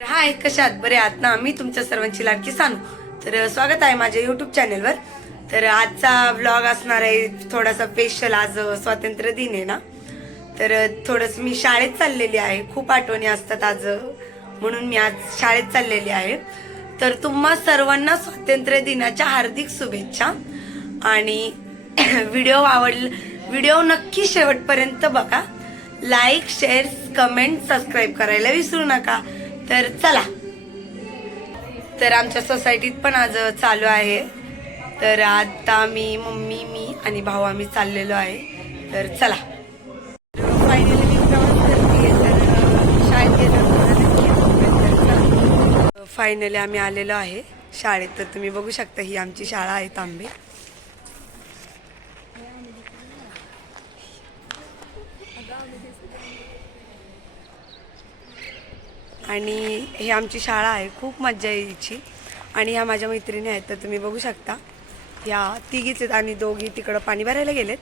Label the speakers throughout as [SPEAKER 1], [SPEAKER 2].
[SPEAKER 1] हाय कशात बरे आहात ना? मी तुमच्या सर्वांची लाडकी सांगू तर स्वागत आहे माझ्या युट्यूब चॅनेलवर तर आजचा ब्लॉग असणार आहे थोडासा स्पेशल आज स्वातंत्र्य दिन आहे ना? तर थोडस मी शाळेत चाललेली आहे. खूप आठवणी असतात आज म्हणून मी आज शाळेत चाललेली आहे. तर तुम्हा सर्वांना स्वातंत्र्य दिनाच्या हार्दिक शुभेच्छा. आणि व्हिडिओ आवड व्हिडिओ नक्की शेवटपर्यंत बघा. लाईक शेअर कमेंट सबस्क्राईब करायला विसरू नका. तर चला. तर आमच्या सोसायटीत पण आज चालू आहे. तर आता मी मम्मी मी आणि भाऊ आम्ही चाललेलो आहे. तर चला. फायनली मी प्रवास करते तर शाळेत गेल्यानंतर फायनली आम्ही आलेलो आहे. शाळेत तर तुम्ही बघू शकता ही आमची शाळा आहे तांबे. आणि हे आमची शाळा आहे खूप मज्जा यायची. आणि ह्या माझ्या मैत्रिणी आहेत तर तुम्ही बघू शकता. या तिघीच आहेत आणि दोघी तिकडं पाणी भरायला गेलेत.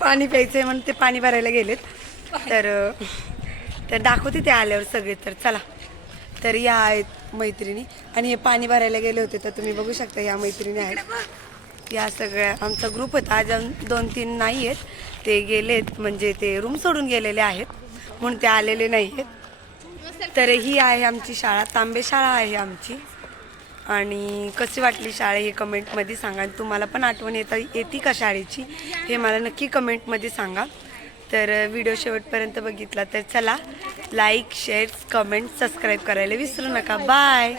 [SPEAKER 1] पाणी प्यायचं आहे म्हणून ते पाणी भरायला गेलेत. तर तर दाखवते ते आल्यावर सगळे तर चला. तर या आहेत मैत्रिणी. आणि हे पाणी भरायला गेले होते तर तुम्ही बघू शकता या मैत्रिणी आहेत. या सगळ्या आमचा ग्रुप होता. आज दोन तीन नाही आहेत. ते गेलेत म्हणजे ते रूम सोडून गेलेले आहेत. म्हणून ते आलेले नाही आहेत तर ही आहे आमची शाळा तांबे शाळा आहे आमची. आणि कशी वाटली शाळा हे कमेंटमध्ये सांगा. आणि तुम्हाला पण आठवण येता येते का शाळेची? हे मला नक्की कमेंटमध्ये सांगा. तर व्हिडिओ शेवटपर्यंत बघितला तर चला लाईक शेअर कमेंट सबस्क्राईब करायला विसरू नका. बाय!